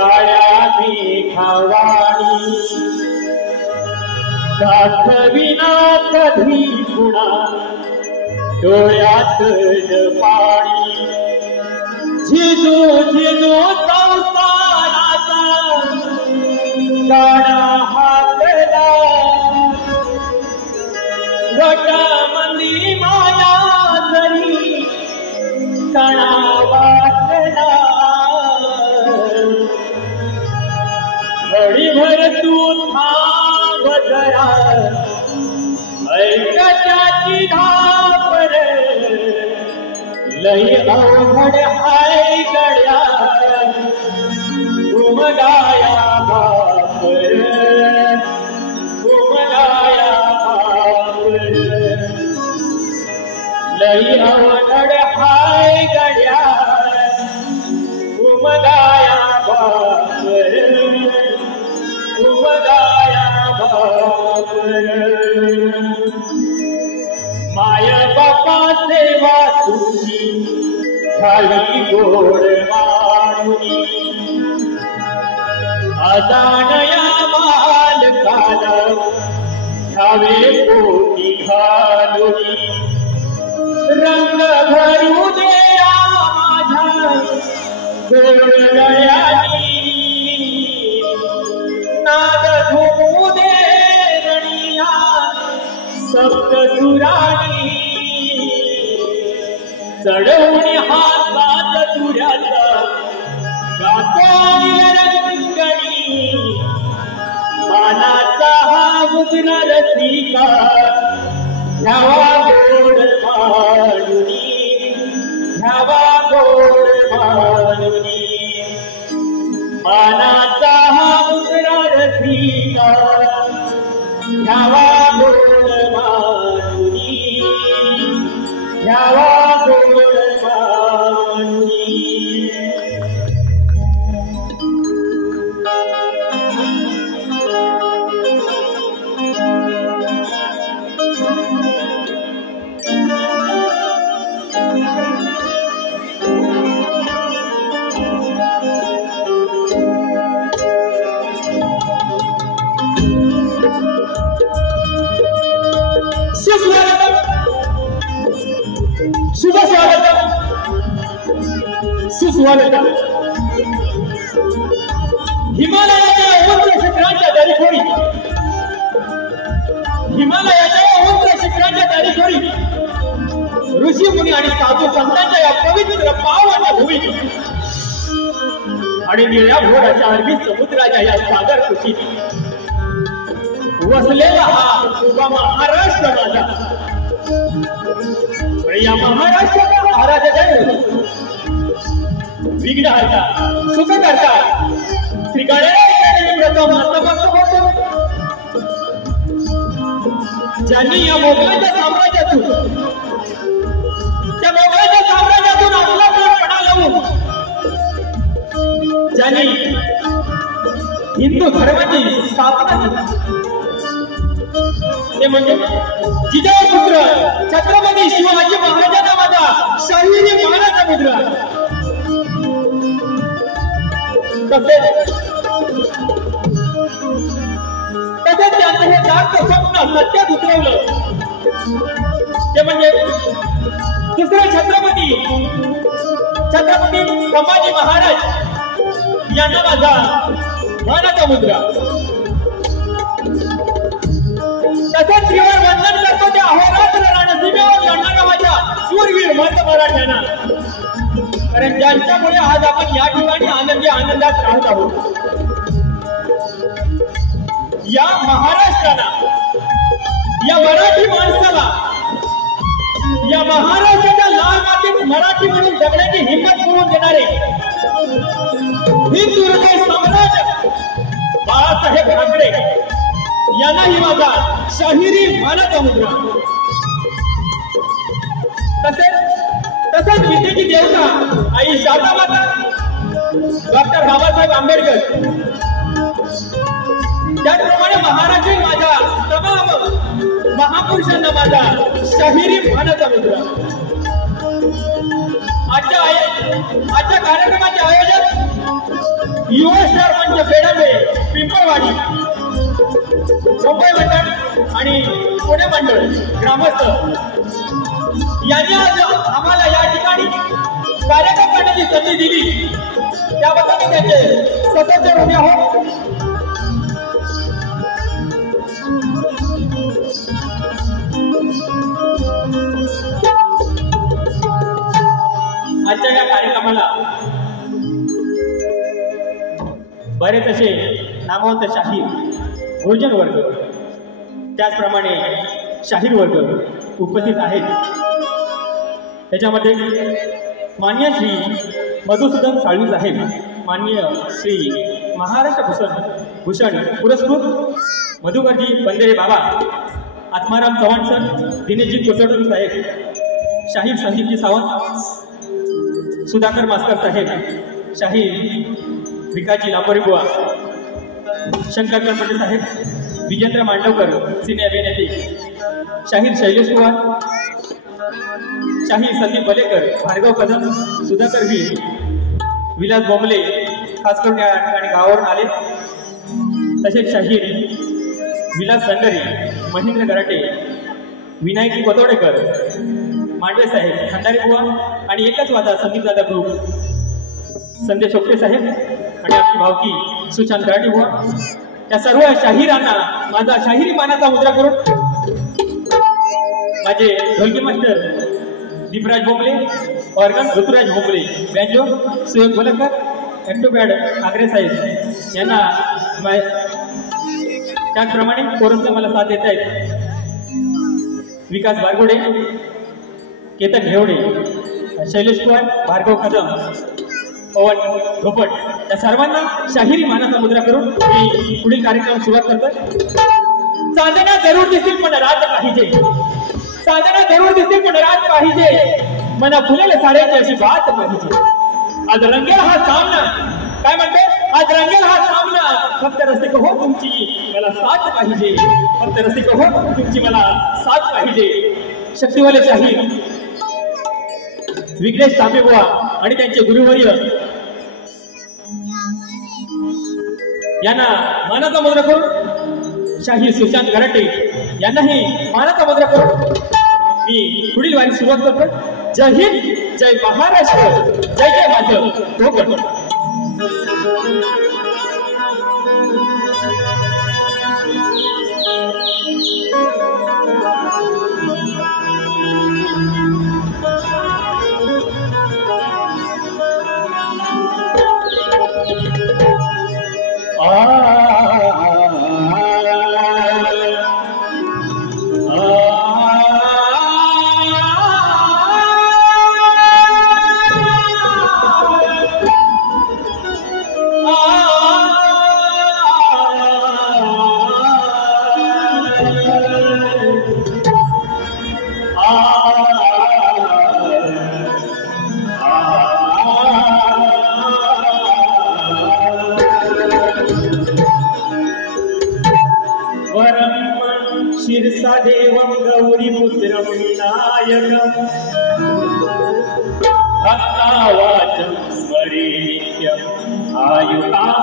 काळ्या मेघावाणी दाखविना कधी कुणा डोळ्यात पाणी झिजू झिजू संसाराचा गाडा हाकला वटामंदी माया जरी कणा वाटला घडीभर तू थांब जरा ऐकत्याची धापर लई अवघड हाय गड्या उमगाया बापर उमगाया बापर लई अवघड हाय गड्या उमगाया बापर उमगाया बापर माय बापाचे वासुची खाली गोड मानुनी अजाणया बालकाला ठावे पोटी घालुनी रंग भरू दे माझ्या गोड गळ्यानी नाद घुमू दे रणिया सप्त सुराणी चढवून हातात तुऱ्याचा गातो रंगणी मानाचा हा मुद्रा रसिका घ्यावा गोड मानुनी घ्यावा गोड मानुनी मानाचा हा मुद्रा रसिका घ्यावा गोड मानुनी घ्यावा गोड मानुनी सुस्वागतम हिमालयाच्या उंच शिखरांच्या दरीखोरी हिमालयाच्या उंच शिखरांच्या दरीखोरी ऋषी मुनी आणि साधू संतांच्या या पवित्र पावनाच्या भूमी आणि निळ्या भोराच्या अरबी समुद्राच्या या सागर कुशीत वसलेला हा उभा महाराष्ट्र माझा या महाराष्ट्राचा महाराजा विघ्न हरता सुख करता श्री गणेश प्रथम नतमस्तक होतो ज्यांनी या मोगलाच्या साम्राज्यातून आपला प्राणपणा लावून ज्यांनी हिंदू धर्माची स्थापना केली ते म्हणजे जिजाऊ पुत्र छत्रपती शिवाजी महाराजांना माझा शाहिरी मानाचा मुद्रा तसेच त्यांचं हे जास्त स्वप्न सत्यात उतरवलं ते म्हणजे दुसरे छत्रपती संभाजी महाराज यांना माझा मानाचा मुद्रा तसेच श्रीवर वंदन करतो त्या अहोरात्र रणसीमेवर लढणाऱ्या माझ्या शूरवीर मर्द मराठ्यांना कारण ज्यांच्यामुळे आज आपण या ठिकाणी आनंदात राहत आहोत या महाराष्ट्राला या मराठी माणसाला या महाराष्ट्राच्या लाल मातीत मराठी म्हणून जगण्याची हिंमत करून देणारे हिंदू हृदय सम्राट बाळासाहेब ठाकरे यांनाही माझा शाहिरी मानाचा मुद्रा तसेच विद्येची देवता आई शारदा माता डॉक्टर बाबासाहेब आंबेडकर त्याचप्रमाणे महाराष्ट्र माझ्या तमाम महापुरुषांना माझा शाहिरी मानाचा मुद्रा आजच्या कार्यक्रमाचे आयोजक युवा स्टार मंच बेडबे पिंपळवाडी मुंबई मंडळ आणि पुणे मंडळ ग्रामस्थ यांनी आज आम्हाला या ठिकाणी कार्यक्रम करण्याची संधी दिली, त्याबद्दल मी त्यांचे सतत ऋणी आहोत. आजच्या या कार्यक्रमाला बरेच असे नामवंत शाहीर, गुरुजन वर्ग, त्याचप्रमाणे शाहीर वर्ग उपस्थित आहेत. त्याच्यामध्ये मान्य श्री मधुसूदन साळवी साहेब, मान्य श्री महाराष्ट्र भूषण पुरस्कृत मधुकरजी बंदेरे बाबा, आत्माराम चव्हाण सर, दिनेशजी कोचरकर साहेब, शाहीर संदीपजी सावंत, सुधाकर मास्तर साहेब, शाहीर विकासजी लांबोरे बुवा, शंकर गणपती साहेब, विजेंद्र मांडवकर सिने अभिनेते, शाहीर शैलेश कुमार, शाहीर संदीप बलेकर, भार्गव कदम, सुधाकर वीर, विलास बोंबले खास करून या ठिकाणी गावावरून आले. तसेच शाहीर विलास संडरी, महेंद्र गराटे, विनायकी कोतोडेकर, मांडवे साहेब, खंडारी बुवा आणि एकच वादा संदीप दादा ग्रुप, संदेश ओपटे साहेब आणि आपली भावकी सुशांत गराटे बुवा, त्या सर्व शाहिरांना माझा शाहिरी मानाचा मुद्रा करून माझे ढोलकी master Deepraj Bombale, organ Rituraj Bombale, banjo Suyog Golkar, octopad Agre साहेब यांना त्याचप्रमाणे कोरसला मला साथ देत आहेत. विकास बारगुडे, केतन घेवडे, शैलेश कुमार, भार्गव कदम, पवन धोपट, या सर्वांना शाहिरी मानाचा मुद्रा करून मी पुढील कार्यक्रम सुरुवात करतोय. चांदण्या जरूर दिसतील पण रात पाहिजे, चांदण्या जरूर दिसतील पण रात पाहिजे, मना फुलेल साड्याची अशी बात पाहिजे. आज रंगेल हा सामना, काय म्हणते, आज रंगेल हा सामना, फक्त रसिक हो तुमची मला साथ पाहिजे, फक्त रसिक हो तुमची मला साथ पाहिजे. शक्तिवाले शाहीर विघ्नेश तांबेबुवा आणि त्यांचे गुरुवर्य यांना मानाचा मुद्रा करून, शाहीर सुशांत गराटे यांनाही मानाचा मुद्रा करून मी पुढील वारी सुरुवात करतो. जय हिंद, जय महाराष्ट्र, जय जय माझं कोकण. शिरसा देवं गौरीपुत्रं विनायकं भक्तावाचं स्मरे नित्यं आयुरार्थसिद्धये.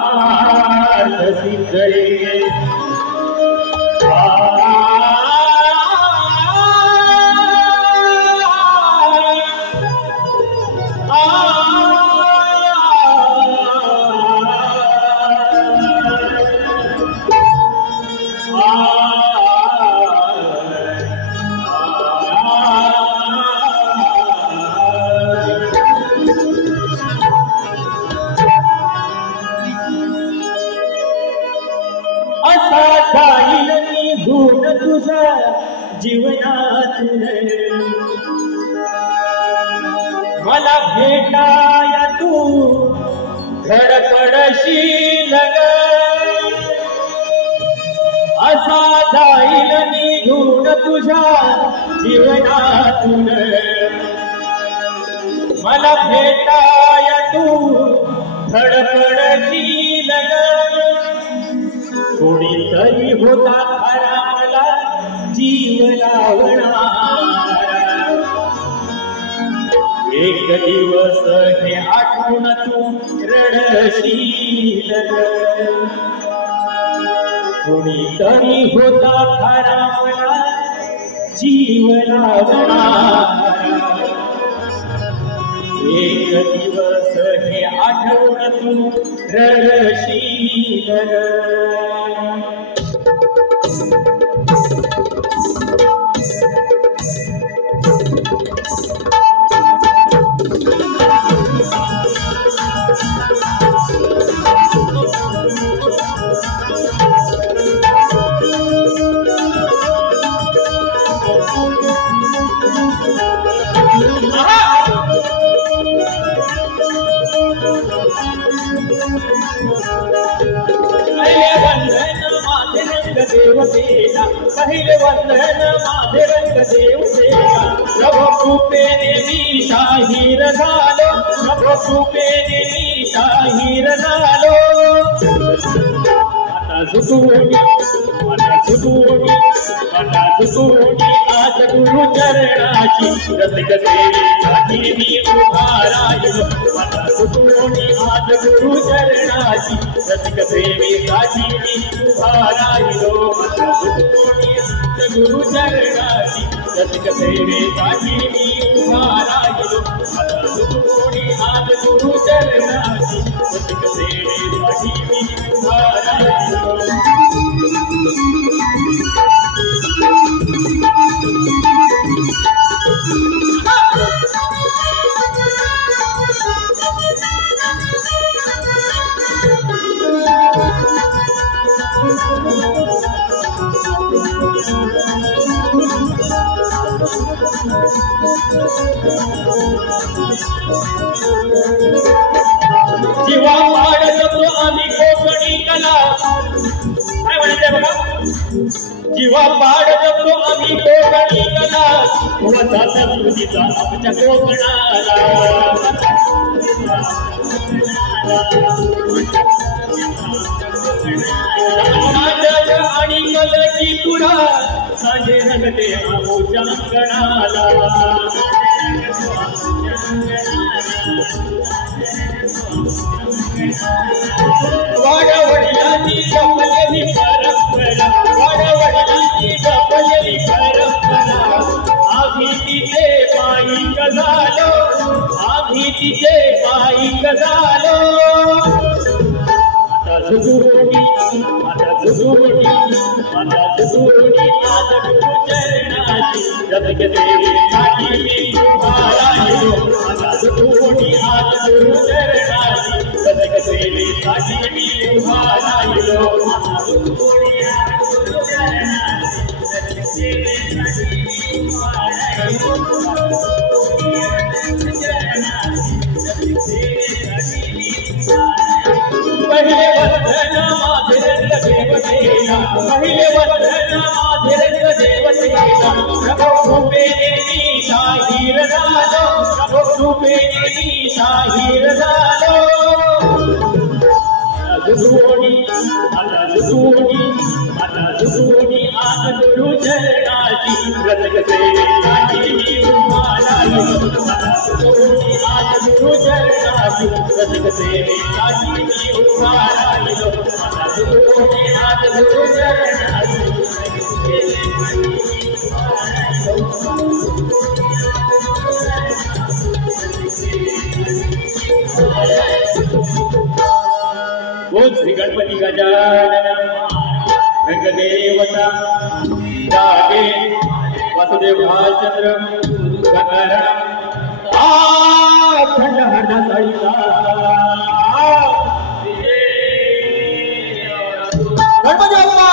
तुझ्या जीवनातून मला भेटाया तू धडपडशील ग, असा जाईल निघून तुझ्या जीवनातून. मला भेटाया तू धडपडशील ग, कोणीतरी होता खरा मला जीव लावणारा. एक दिवस हे आठवून तू रडशील, कुणीतरी होता खरा मला जीव लावणारा एक दिवस हे आठवण तू रडशील देवतेला पहिले वंदन माझे रंग देवतेला प्रभू कृपेने मी शाहीर झालो प्रभू कृपेने मी शाहीर झालो आता झुकूनी आज गुरु चरणाची रसिक सेवेसाठी मी उभा राहिलो आता झुकूनी आज गुरु चरणाची रसिक सेवेसाठी मी उभा राहिलो आता झुकूनी गुरु चरणाची रसिक सेवेसाठी मी उभा राहिलो आता झुकूनी आज गुरु चरणाची रसिक सेवेसाठी मी उभा राहिलो जीवा पाडत तो आम्ही कोकणी कला काय म्हणते बघा जीवा पाडत तो आम्ही कोकणी कला वसा संस्कृतीचा आमच्या कोकणाला नाटक आणि कलची तुरा साजे रंगते आमोच्या अंगणाला वाडवडिलांची जपलेली परंपरा वाडवडिलांची जपलेली परंपरा आम्ही तिचे पायीक झालो आम्ही तिचे पायीक झालो आता झुकूनी आज गुरु चरणाची रसिक सेवेसाठी मी उभा राहिलो आता झुकूनी आज गुरु चरणाची रसिक सेवेसाठी मी उभा राहिलो आता झुकूनी आज गुरु चरणाची रसिक सेवेसाठी मी उभा राहिलो पहिले वंदन माझे रंग देवतेला पहिले वंदन माझे रंग देवतेला प्रभू कृपेने मी शाहीर झालो प्रभू कृपेने मी शाहीर झालो आता झुकूनी आज गुरु चरणाची रसिक सेवेसाठी मी उभा राहिलो आता झुकूनी आज गुरु चरणाची रसिक सेवेसाठी मी उभा राहिलो आता झुकूनी आज गुरु चरणाची रसिक सेवेसाठी मी उभा राहिलो श्री गणपती गजानन रंगदेवता जागे वासुदेव भालचंद्र गंगाराम अखंड हरदा साईचा गणपती बाप्पा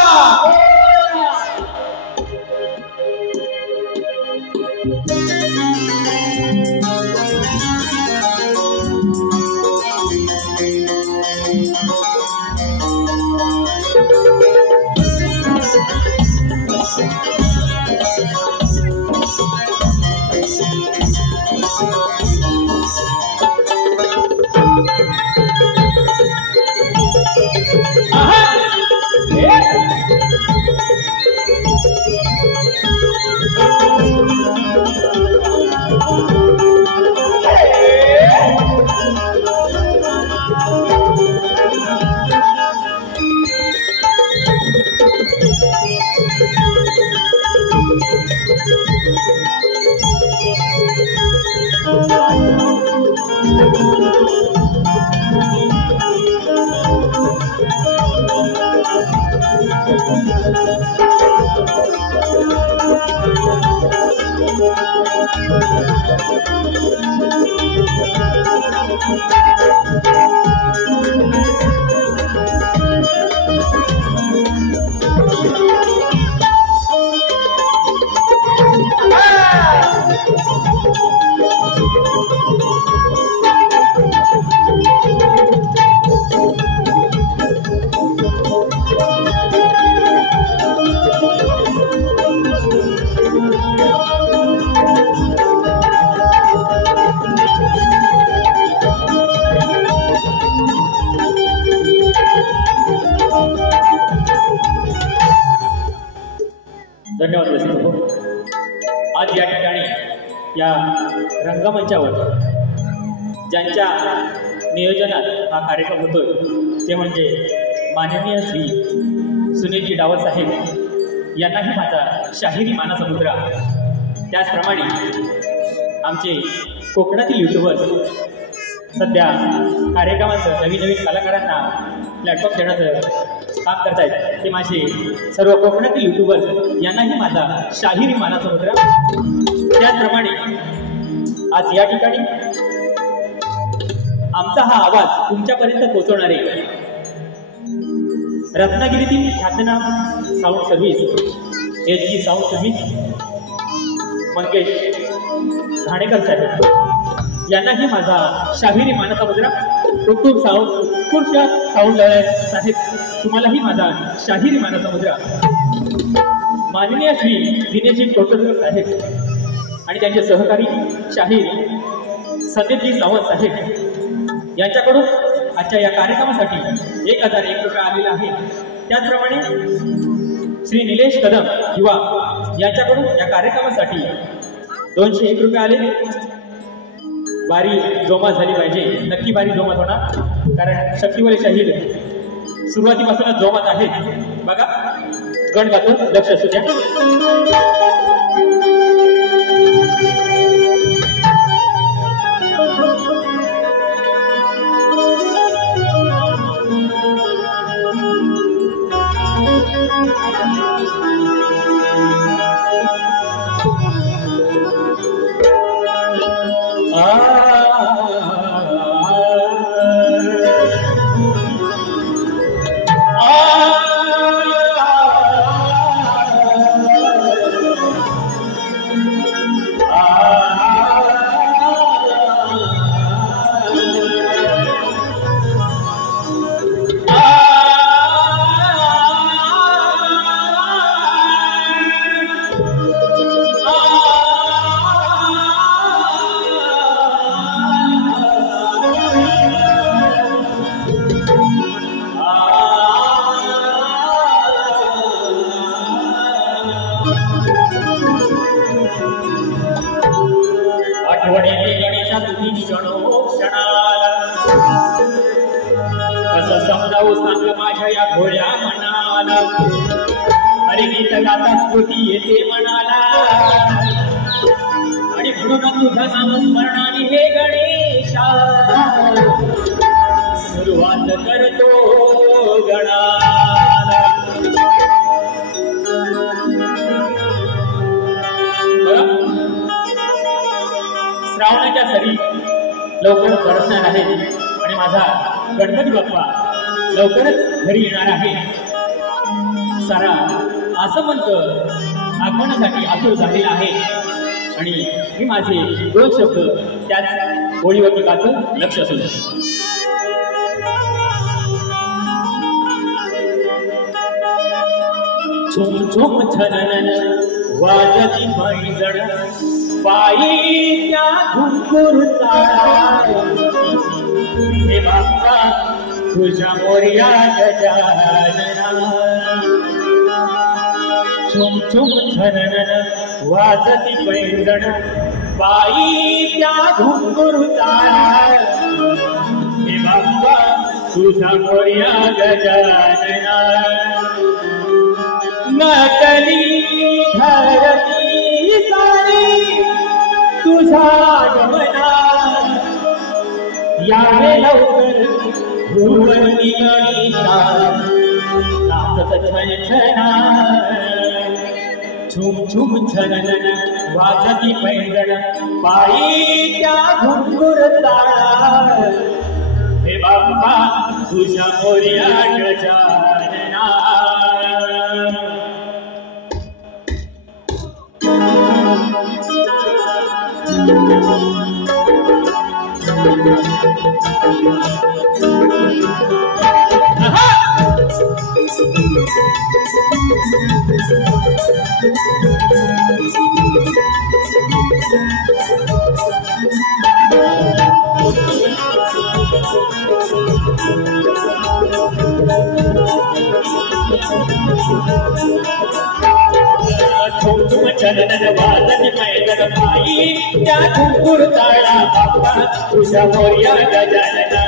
धन्यवाद रसिक. आज या ठिकाणी या रंगमंचावर ज्यांच्या नियोजनात हा कार्यक्रम होतोय ते म्हणजे माननीय श्री सुनीलजी डावत साहेब यांनाही माझा शाहिरी मानाचा मुद्रा. त्याचप्रमाणे आमचे कोकणातील युट्यूबर्स सध्या कार्यक्रमाचं नवीन नवीन कलाकारांना प्लॅटफॉर्म देण्याचं काम करतायत ते माझे सर्व कोकणातील युट्यूबर्स यांनाही माझा शाहिरी मानाचा मुद्रा. त्याचप्रमाणे आज या ठिकाणी आमचा हा आवाज तुमच्यापर्यंत पोहोचवणारे रत्नागिरीतील ख्यातनाम sound service HG sound service Mangesh Ghanekar साहेब यांनाही माझा शाहिरी मानाचा मुद्रा. उत्तम उत्कृष्ट साऊंड साहेब तुम्हालाही माझा शाहिरी मानाचा मुद्रा. माननीय श्री दिनेशजी कोटरकर साहेब आणि त्यांचे सहकारी शाहीर संदीपजी सावंत साहेब यांच्याकडून आजच्या या कार्यक्रमासाठी 1001 रुपये आलेला आहे. त्याचप्रमाणे श्री निलेश कदम युवा यांच्याकडून या कार्यक्रमासाठी 201 रुपये आलेले. बारी जोमात झाली पाहिजे, नक्की बारी जोमात होणार, कारण शक्तीवाले शाहीर सुरुवातीपासूनच जोमात आहे. बघा गण गातो, लक्ष असू द्या. समजावू सांग माझ्या या भोळ्या मनाला, अरे गीत गाता स्फूर्ती येते मनाला, आणि म्हणून तुझं नामस्मरणाने हे गणेशा सुरुवात करतो गणाला. श्रावणाच्या सरी लवकर बरसणार आहेत आणि माझा गणपती बाप्पा लवकरच घरी येणार आहे. सारा असं म्हणतं आगमनासाठी आतुर झालेला आहे आणि मी माझे 2 शब्द त्याच ओळीवरती गातो, लक्ष असू दे. झुम झुम छनन वाजती पैजण पायी त्या घुंगूर तारा, हे बाप्पा तुझ्या मोरया गजानना. झुम झुम छनन वाजती पैजण पायी त्या घुंगूर तारा, हे बाप्पा तुझ्या मोरया गजानना. नकली धरती सारी तुझा गमना, यावे लवकर भुवनी गणेशा नाचत छनछना. झुम झुम छनन वाजती पैंजण पायी त्या घुंगुर ताळा हे बाप्पा तुझ्या मोरया गजानना चलन वाजती पैंजण पायी त्या घुंगुर ताळा बाप्पा तुझ्या मोरया गजानना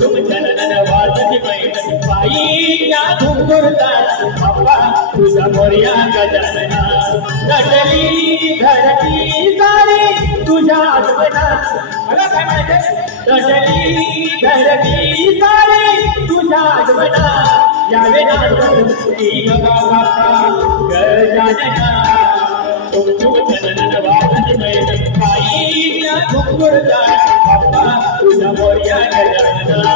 तुम चलन वाजती पैंजण पायी त्या घुंगुर ताळा बाप्पा तुझ्या मोरया गजानना नटली धरती सारी तुझ्या आगमना मला काय म्हणायचं नटली धरती सारी तुझ्या आगमना यावे ना गजानना तुम चलन वाजती पैंजण पायी त्या घुंगुर ताळा बाप्पा तुझ्या मोरया गजानना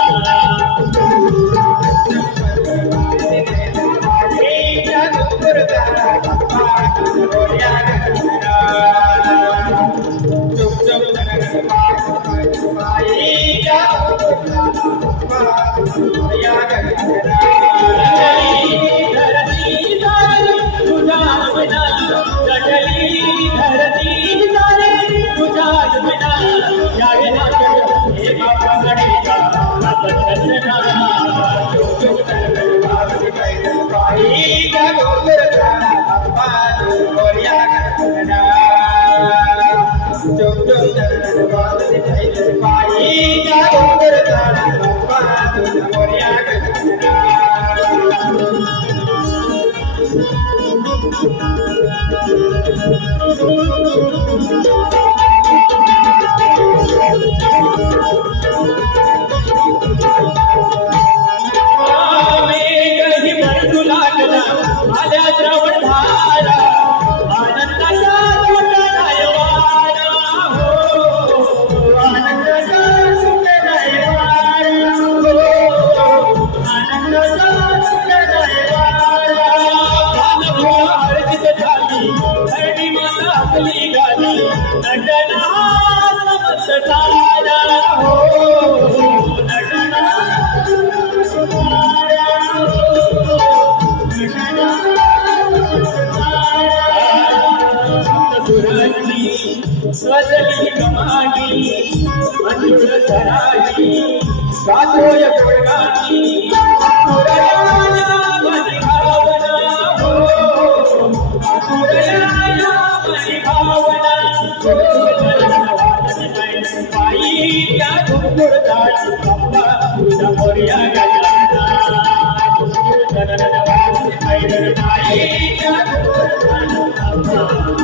स्वजली कमानी मंजुळ सराई सातोय कोळगानी पुरयाया मनी भावना हो पुरयाया मनी भावना वाजती पैंजण पायी त्या घुंगुर ताळा बाप्पा तुझ्या मोरया गजानना चलन वाजती पैंजण पायी त्या घुंगुर ताळा बाप्पा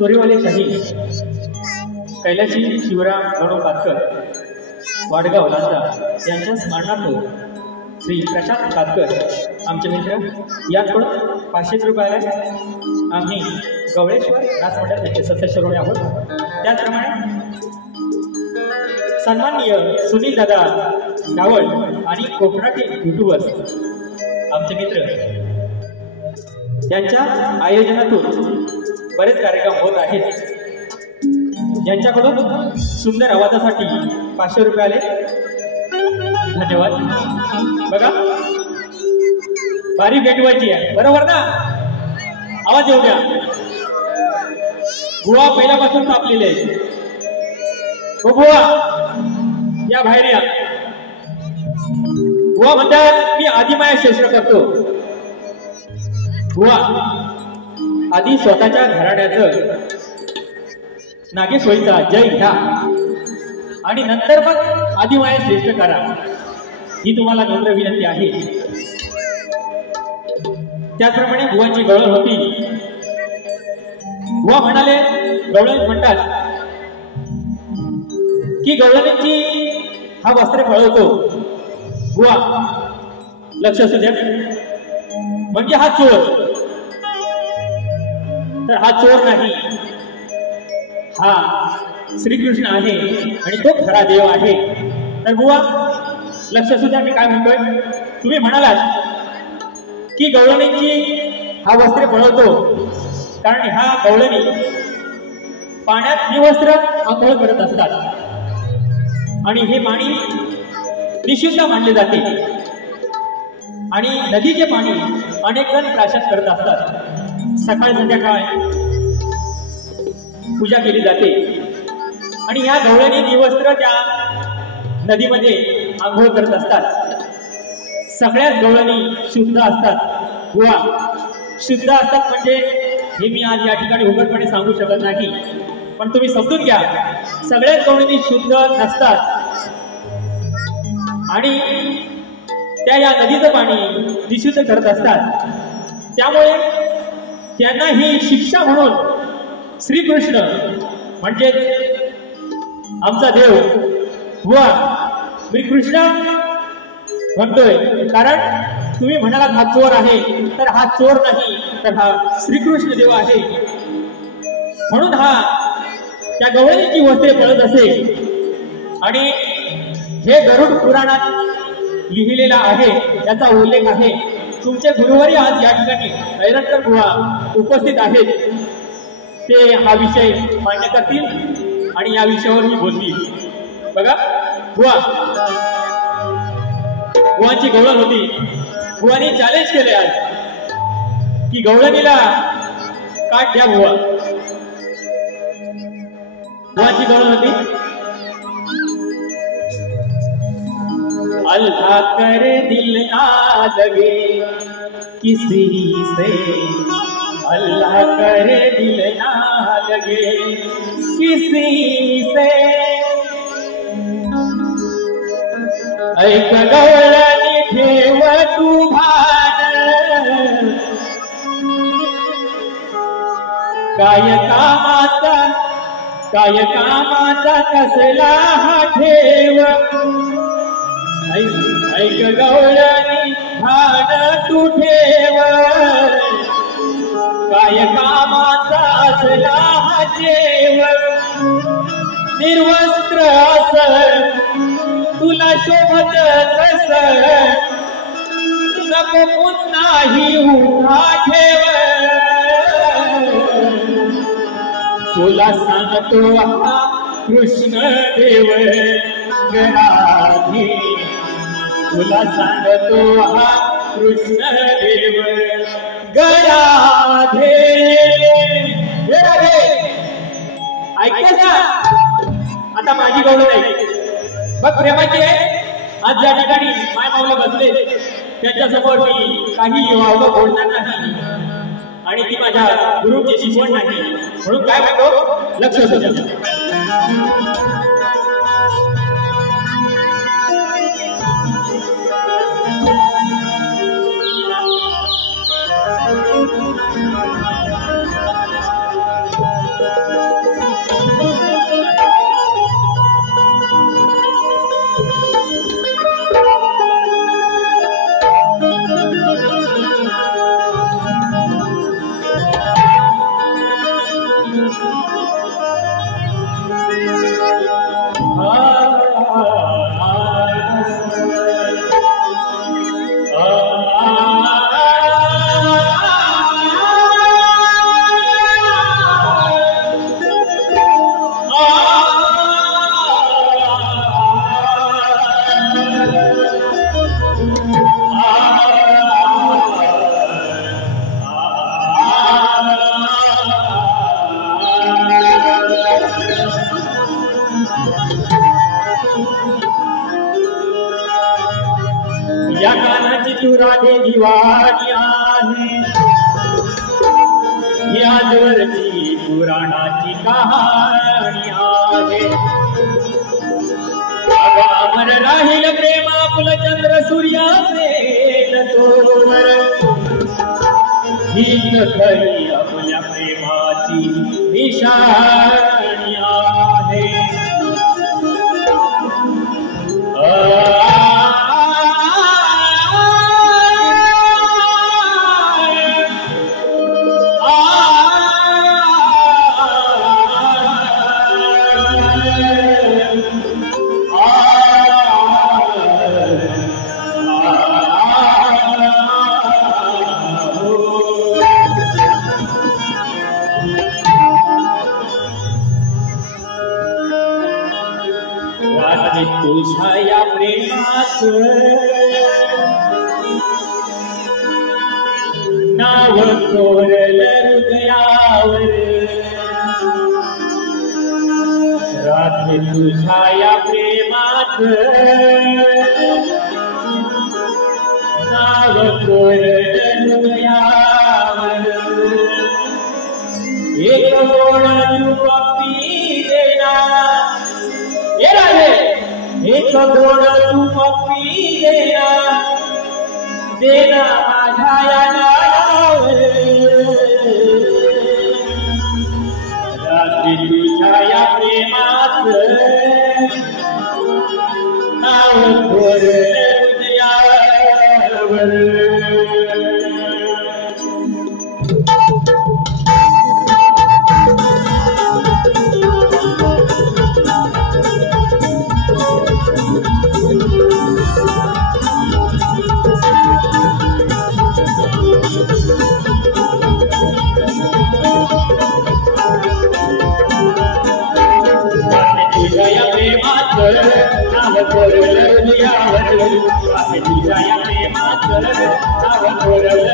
चोरीवाले शाही कैलाशी शिवराम गणू कातकर वाडगाव लांजा यांच्या स्मरणार्थ श्री प्रशांत कातकर आमचे मित्र याकडून 500 रुपयाला आम्ही गवळेश्वर राजमंडळ यांचे सदस्य आहोत। त्याचप्रमाणे सन्माननीय सुनील दादा डावळ आणि कोकणातील युट्यूबर्स आमचे मित्र यांच्या आयोजनातून बरेच कार्यक्रम होत आहेत। यांच्याकडून सुंदर आवाजासाठी 500 रुपये आले, धन्यवाद। बघा बारी भेटवायची आहे बरोबर ना, आवाज येऊ द्या। बुवा पहिल्यापासून तापलेले आहे, हो बुवा या बाहेर या। बुवा म्हणतात मी आदिमाया शेषण करतो। बुवा आधी स्वतःच्या घराण्याचं नागेशोळीचा जय घ्या आणि नंतर मग आदिमाया श्रेष्ठ करा, ही तुम्हाला नम्र विनंती आहे। त्याचप्रमाणे बुवांची गवळण होती। बुवा म्हणाले, गवळण म्हणतात की गवळणीची हा वस्त्र पळवतो। बुवा लक्ष असू द्या, म्हणजे हा चोर, तर हा चोर नाही, हा श्रीकृष्ण आहे आणि तो खरा देव आहे। तर बुवा लक्ष असू द्या, मी काय म्हणतोय। तुम्ही म्हणालात की गवळणीची हा वस्त्र पळवतो, कारण ह्या गवळणी पाण्यात निवस्त्र आंघोळ करत असतात आणि हे पाणी निषिद्ध मानले जाते आणि नदीचे पाणी अनेक जण प्राशन करत असतात। सकाळ संध्याकाळ पूजा केली जाते आणि या गवळणी निवस्त्र त्या नदीमध्ये आंघोळ करत असतात। सगळ्याच गवळणी शुद्ध असतात। बुवा शुद्ध असतात म्हणजे हे मी आज या ठिकाणी उघडपणे सांगू शकत नाही, पण तुम्ही समजून घ्या, सगळ्याच गवळणी शुद्ध नसतात आणि त्या या नदीचं पाणी निषिद्ध करत असतात। त्यामुळे त्यांना ही शिक्षा म्हणून श्रीकृष्ण म्हणजे आमचा देव बुवा मी कृष्ण म्हणतोय, कारण तुम्ही म्हणालात हा चोर आहे, तर हा चोर नाही, तर हा श्रीकृष्ण देव आहे। म्हणून हा त्या गवळणीची वस्त्रे पळत असे आणि हे गरुड पुराणात लिहिलेला आहे, त्याचा उल्लेख आहे। तुमचे गुरुवारी आज या ठिकाणी ऐरणकर बुवा उपस्थित आहेत, ते हा विषय मान्य करतील आणि या विषयावरही बोलतील। बघा बुवा, बुवांची गवळण होती। बुवानी चॅलेंज केले आज की गवळणीला काट द्या बुवा। बुवांची गवळण होती, अल्लाह करे दिल ना लगे किसी से, अल्लाह करे दिल ना लगे किसी से। ऐक गवळणी ठेव तू भान, काय कामाचा कसला हा ठेव। ऐक गवळणी भान तू ठेव, काय कामाचा असला हा ठेव। निर्वस्त्र अस तुला शोभत कस, न नको पुन्हाही उभा ठेव तुला सांगतो हा कृष्ण देव राधे तुला सांगतो हा कृष्ण देव राधे ऐकते का आता माझी गौरव नाही बघ प्रेमाची आहे आज ज्या ठिकाणी माय माऊला बसले त्यांच्यासमोर मी काही वावलं बोलणार नाही आणि ती माझ्या गुरुची शिकवण नाही म्हणून काय म्हणतो लक्ष द्या या गाण्याची तू राधे दिवाणी आहे याजवरची पुराणाची कहाणी आहे अमर राहील प्रेमा फुलचंद्र सूर्याचे तोवर हीच खरी आपल्या प्रेमाची निशाणी आहे तुझ्या या प्रेमाच नाव कोरल हृदयावर रात्री तुझ्या या प्रेमाच नाव कोरल हृदयावर एक गोड तू पप्पी देना एक गोड तू पप्पी देना माझ्या या नावावर रात्री तुझ्या या प्रेमाच नाव कोरल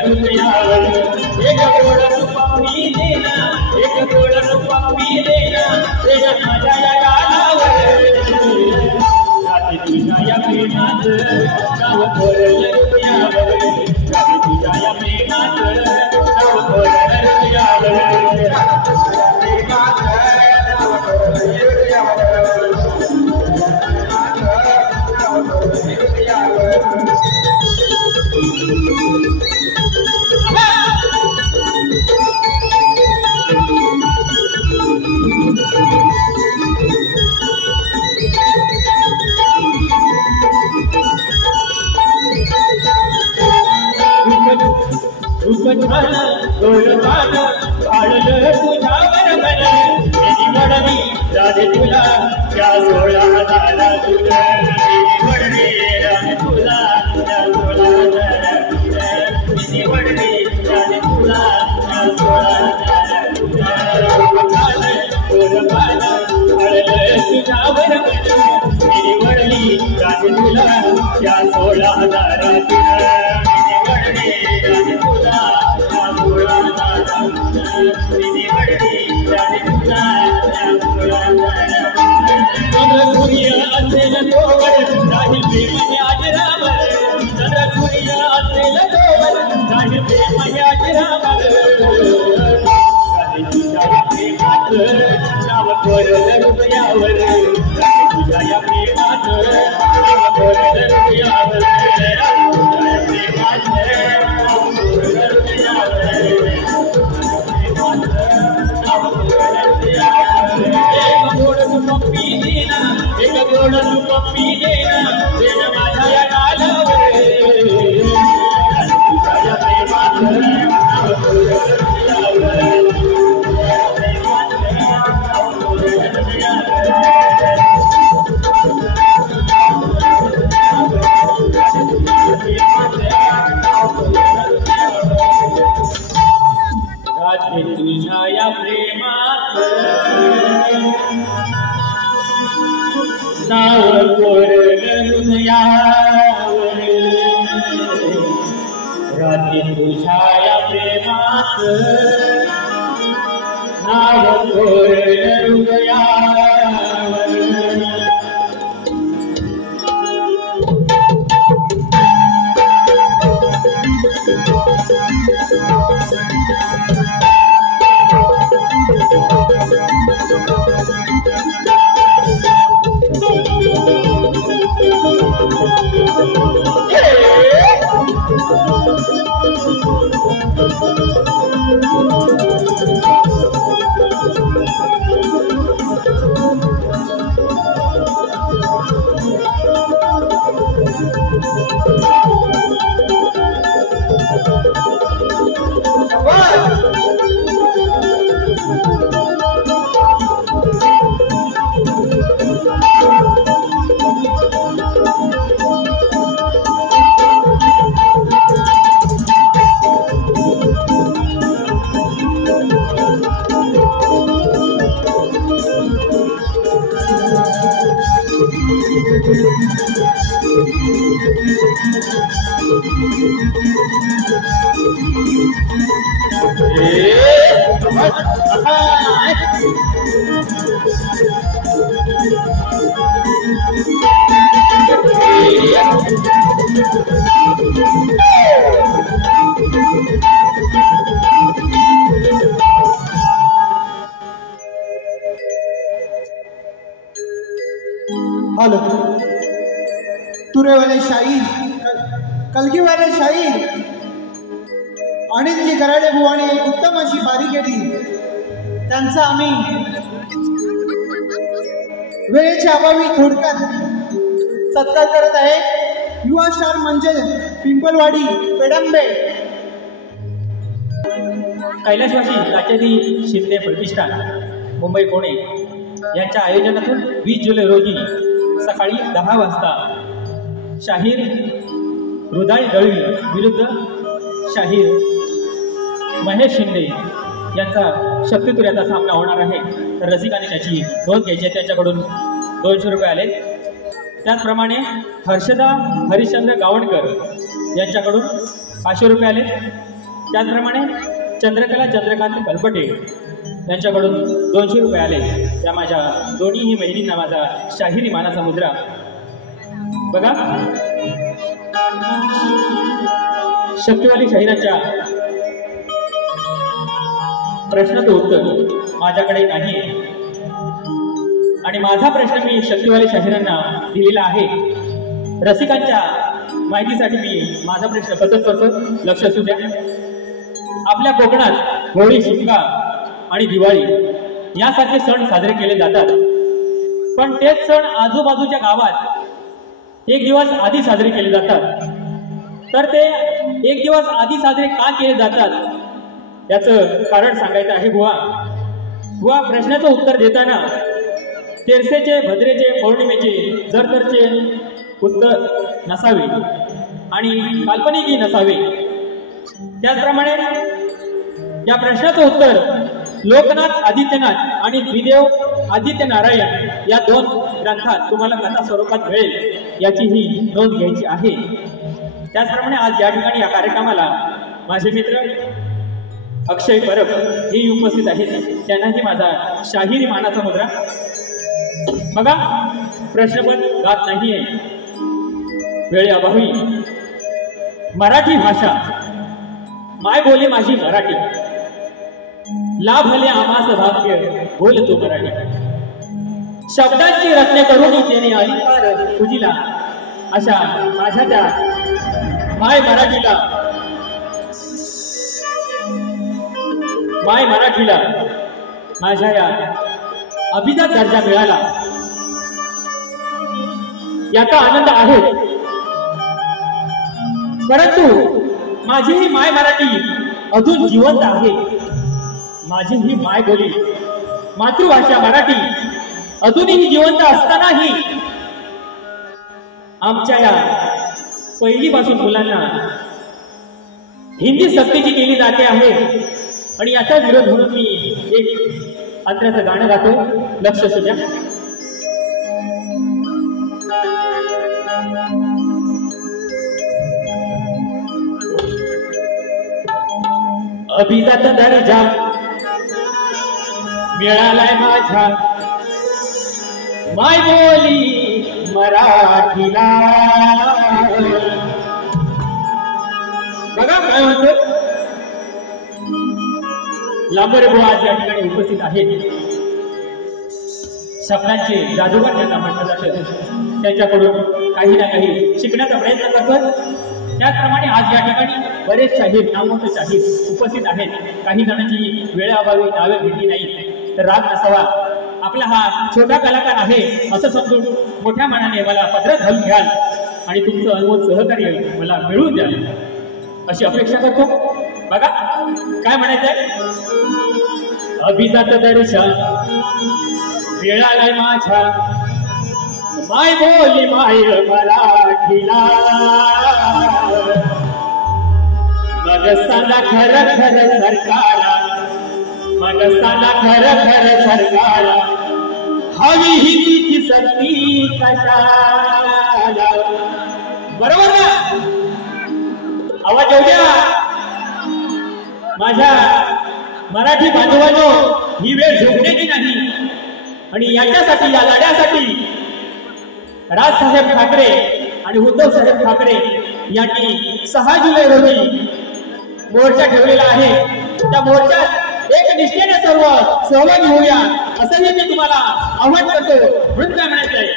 हृदयावर एक गोड तू पप्पी देना एक गोड तू पप्पी देना तेरा माझ्या या गालावर रात्री तुझ्या या प्रेमात नाव कोरल हृदयावर रात्री तुझ्या या प्रेमात नाव कोरल हृदयावर गोरपान आळलं तुझ्यावर मन तेरी वडणी राधे तुला त्या 16,000 तुला तेरी वडणी राधे तुला त्या 16,000 तुझ्यावर निवडली राजे तुला त्या 16,000 निवडली राजे तुला त्या 16,000 निवडली राजे तुला त्या 16,000 चंद्र सूर्य असेल तोवर राहील प्रेम अजरामर चंद्र सूर्य असेल तोवर राहील प्रेम अजरामर तुझ्या प्रेमात नाव कोरल हृदयावर तुझ्या या प्रेमात नाव कोरल हृदयावर तुझ्या प्रेमात नाव कोरल हृदयावर एक गोड तू पप्पी देना एक गोड तू पप्पी देना देन माझ्या या गालावर तुझ्या या प्रेमात नाव कोरल हृदयावर तुझ्या या प्रेमात नाव कोरल हृदयावर रात्री तुझ्या या प्रेमात नाव कोरल हृदयावर हेलो तुरे वाले शाहीर कलगी वाले शाहीर अनिलजी गराडे बुवाने एक उत्तम अशी बारी केली त्यांचा आम्ही वेळेच्या अभावी थोडक्यात सत्कार करत आहे। युवा स्टार म्हणजे पिंपलवाडी पेडंबे कैलासवासी तात्याजी शिंदे प्रतिष्ठान मुंबई पुणे यांच्या आयोजनातून 20 जुलै रोजी सकाळी 10 वाजता शाहीर हृदय दळवी विरुद्ध शाहीर महेश शिंदे यांचा शक्तितुर्याचा सामना होणार आहे। तर रसिकाने त्याची नोंद घ्यायची आहे। त्यांच्याकडून 200 रुपये आले। त्याचप्रमाणे हर्षदा हरिश्चंद्र गावणकर यांच्याकडून 500 रुपये आले। त्याचप्रमाणे चंद्रकला चंद्रकांत कलपटे यांच्याकडून 200 रुपये आले। त्या माझ्या दोन्हीही बहिणींना माझा शाहिरी मानाचा मुद्रा बघा। शक्तिवाली शाहिरांच्या प्रश्नाचं उत्तर माझ्याकडे नाही आणि माझा प्रश्न मी शक्तिवाली शाहिरांना दिलेला आहे। रसिकांच्या माहितीसाठी मी माझा प्रश्न सतत करतो, लक्ष असू द्या। आपल्या कोकणात होळी, शिमगा आणि दिवाळी यासारखे सण साजरे केले जातात, पण तेच सण आजूबाजूच्या गावात एक दिवस आधी साजरे केले जातात। तर ते एक दिवस आधी साजरे का केले जातात याचं कारण सांगायचं आहे। बुवा प्रश्नाचं उत्तर देताना तेरसेचे, भद्रेचे, पौर्णिमेचे, जरतरचे उत्तर नसावे आणि काल्पनिकही नसावे। त्याचप्रमाणे या प्रश्नाचं उत्तर लोकनाथ, आदित्यनाथ आणि त्रिदेव आदित्य नारायण या 2 ग्रंथात तुम्हाला कथा स्वरूपात मिळेल याची ही नोंद घ्यायची आहे। त्याचप्रमाणे आज या ठिकाणी या कार्यक्रमाला माझे मित्र अक्षय परब हे उपस्थित आहेत। त्यांनाही माझा शाहिरी मानाचा मुद्रा। बघा, प्रश्नपद गात नाहीये वेळेअभावी। मराठी भाषा माय बोली माझी मराठी, लाभले आम्हास भाग्य बोल तू मराठी। शब्दांची रत्ने करून त्याने अधिकार तुझीला, अशा माझ्या त्या माय मराठीला माझ्या या अभिजात दर्जा मिळाला याचा आनंद आहे। परंतु माझी ही माय मराठी अजून जिवंत आहे। माझी ही माय बोली मातृभाषा मराठी अजूनही जिवंत असतानाही आमच्या या पहिलीपासून मुलांना हिंदी सक्तीची केली जाते आहे। आणि याचा विरोध म्हणून मी एक अंतराचं गाणं गातो, लक्ष असू द्या। अभिजात दर्जा मिळालाय माझ्या माय बोली मराठीला। बघा काय म्हणतो, लांबरे बुवा आज या ठिकाणी उपस्थित आहेत। शब्दांचे जादूगार त्यांना म्हटलं जातं। त्यांच्याकडून काही ना काही शिकण्याचा प्रयत्न करतो। त्याचप्रमाणे आज या ठिकाणी बरेच शाहीर, नामवंत शाहीर उपस्थित आहेत। काही जणांची वेळेअभावी नावे घेतली नाही तर राग नसावा। आपला हा छोटा कलाकार आहे असं समजून मोठ्या मनाने मला पत्रात घालून घ्याल आणि तुमचं अनमोल सहकार्य मला मिळवून द्याल अशी अपेक्षा करतो। बघा काय म्हणायचंय, अभिजात दर्शन मिळालाय माझ्या माय बोली माय मराठीला। मग साला खरं खरं सरकारा, मग साला खरं खरं सरकारा, हवी हिंदीची सक्ती कशाला। बरोबर ना? आवाज येऊ द्या माझ्या मराठी बांधवांनो। ही वेळ झोपण्याची नाही आणि याच्यासाठी, या लढ्यासाठी राजसाहेब ठाकरे आणि उद्धव साहेब ठाकरे यांनी 6 जुलै रोजी मोर्चा ठेवलेला आहे। त्या मोर्चात एक निष्ठेने सर्व सहभागी होऊया असंही मी तुम्हाला आवाहन करतो। म्हणून काय म्हणायचंय,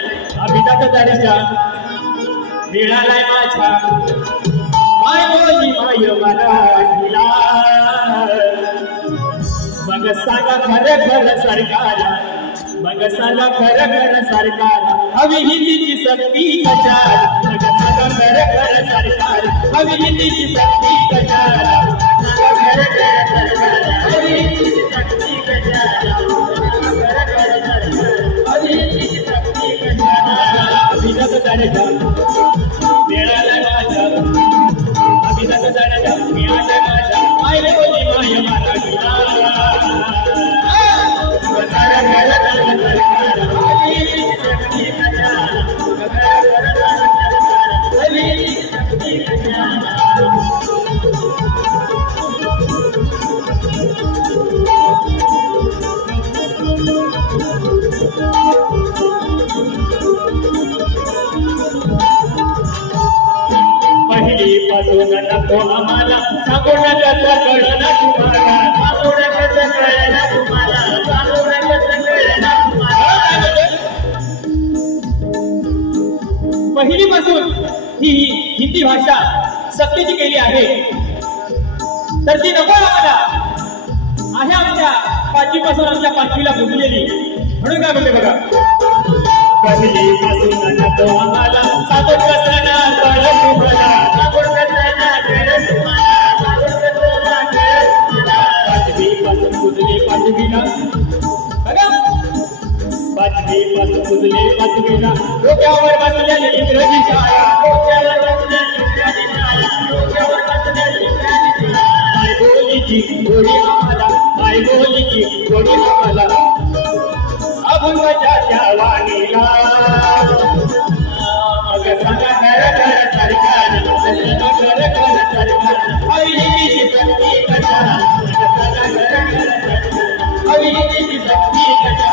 अभिजात दर्जा मिळालाय माझ्या माय बोली माय मराठीला। मग सांगा खरं खरं सरकारा, मग सांगा खरं खरं सरकारा, हवी हिंदीची सक्ती कशाला। मग सांगा खरं खरं सरकारा, हवी हिंदीची सक्ती कशाला। सांगा खरं खरं सरकारा, हवी हिंदीची सक्ती कशाला। सांगा खरं खरं सरकारा, हवी हिंदीची सक्ती कशाला। अभिजात दर्जा मिळालाय माझ्या, अभिजात दर्जा मिळालाय माझ्या माय बोली माय मराठीला। पहिलीपासून नको आम्हाला सांगू नका कळलं ना तुम्हाला, सांगू नका कळलं ना तुम्हाला, सांगू नका कळलं ना तुम्हाला। पहिलीपासून ही हिंदी भाषा सक्तीची केली आहे तर ती नको आम्हाला आहे। आमच्या 5वीपासून आमच्या 5वीला बुजलेली। म्हणून काय म्हणते बघा, पहिलीपासून नको आम्हाला सांगू कसं ना कळलं तुम्हाला, सांगू कसं ना कळलं तुम्हाला, सांगू कसं ना कळलं तुम्हाला। 5वीपासून बुजले 5वीला, बघा 5वीपासून बुजले 5वीला। डोक्यावर बसलेली इंग्रजी शाळा, डोक्यावर बसलेली इंग्रजी शाळा, डोक्यावर बसलेली इंग्रजी शाळा। माय बोलीची गोडी आम्हाला, माय बोलीची गोडी आम्हाला। अभंगाच्या वाणीला मग सांगा खर खर सरकार खर खर सरकार अविनीची शक्ती कशा मग सांगा खर खर सरकार अविनीची शक्ती कशा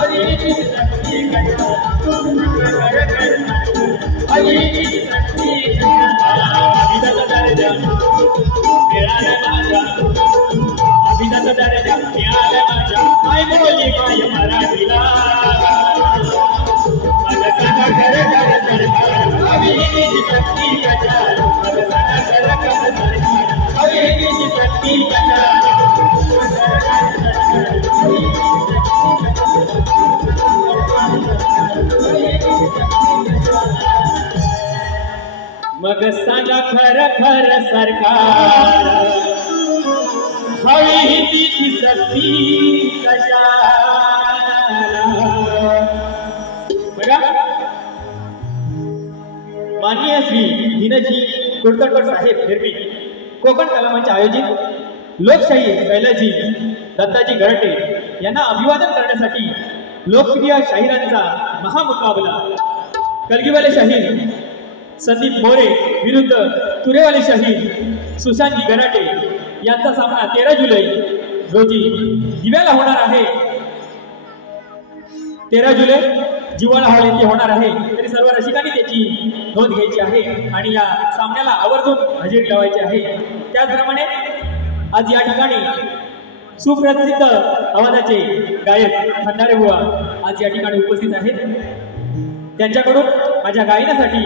अविनीची शक्ती कशा अविनीची शक्ती अभिजात दर्जा मिळाला माझा अभिजात दर्जा मिळाला माझा माय बोली माय मराठीला मग सांगा खर खर सरकार अविनीची शक्ती कशा मग सांगा खर खर सरकार अविनीची शक्ती कशा मग सांगा खर खर सरकार हवी ही तिची शक्ती कशाला बघा माननीय श्री दीनजी कुडतरकर साहेब निर्मित कोकण कलामंच आयोजित लोकशाही कैलाजी दत्ताजी गरटे यांना अभिवादन करण्यासाठी लोकप्रिय शाहिरांचा महामुकाबला कलगीवाले शाहीर संदीप मोरे विरुद्ध तुरेवाले शाहीर सुशांतजी गराटे यांचा सामना 13 जुलै रोजी दिव्याला होणार आहे. 13 जुलै जिव्हाळा हॉल येथे होणार आहे. तरी सर्व रसिकांनी त्याची नोंद घ्यायची आहे आणि या सामन्याला आवर्जून हजेरी लावायची आहे. त्याचप्रमाणे आज या ठिकाणी सुप्रसिद्ध आवाजाचे गायक खंडारे बुवा आज या ठिकाणी उपस्थित आहेत. त्यांच्याकडून माझ्या गायनासाठी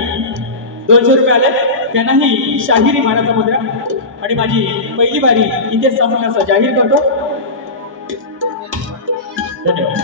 200 रुपये आले. त्यांनाही शाहिरी मानाचा मुद्रा आणि माझी पहिली बारी इथे संपण्याचा जाहीर करतो. धन्यवाद.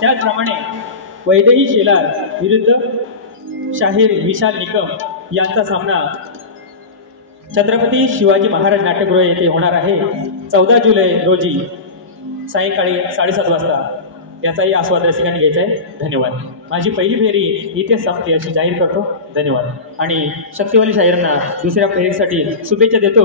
त्याचप्रमाणे वैदेही शेलार विरुद्ध शाहीर विशाल निकम यांचा सामना छत्रपती शिवाजी महाराज नाट्यगृह येथे होणार आहे 14 जुलै रोजी सायंकाळी 7:30 वाजता. याचाही आस्वाद रसिकांनी घ्यायचा आहे. धन्यवाद. माझी पहिली फेरी इथे संपते अशी जाहीर करतो. धन्यवाद. आणि शक्तिवाली शाहीरांना दुसऱ्या फेरीसाठी शुभेच्छा देतो.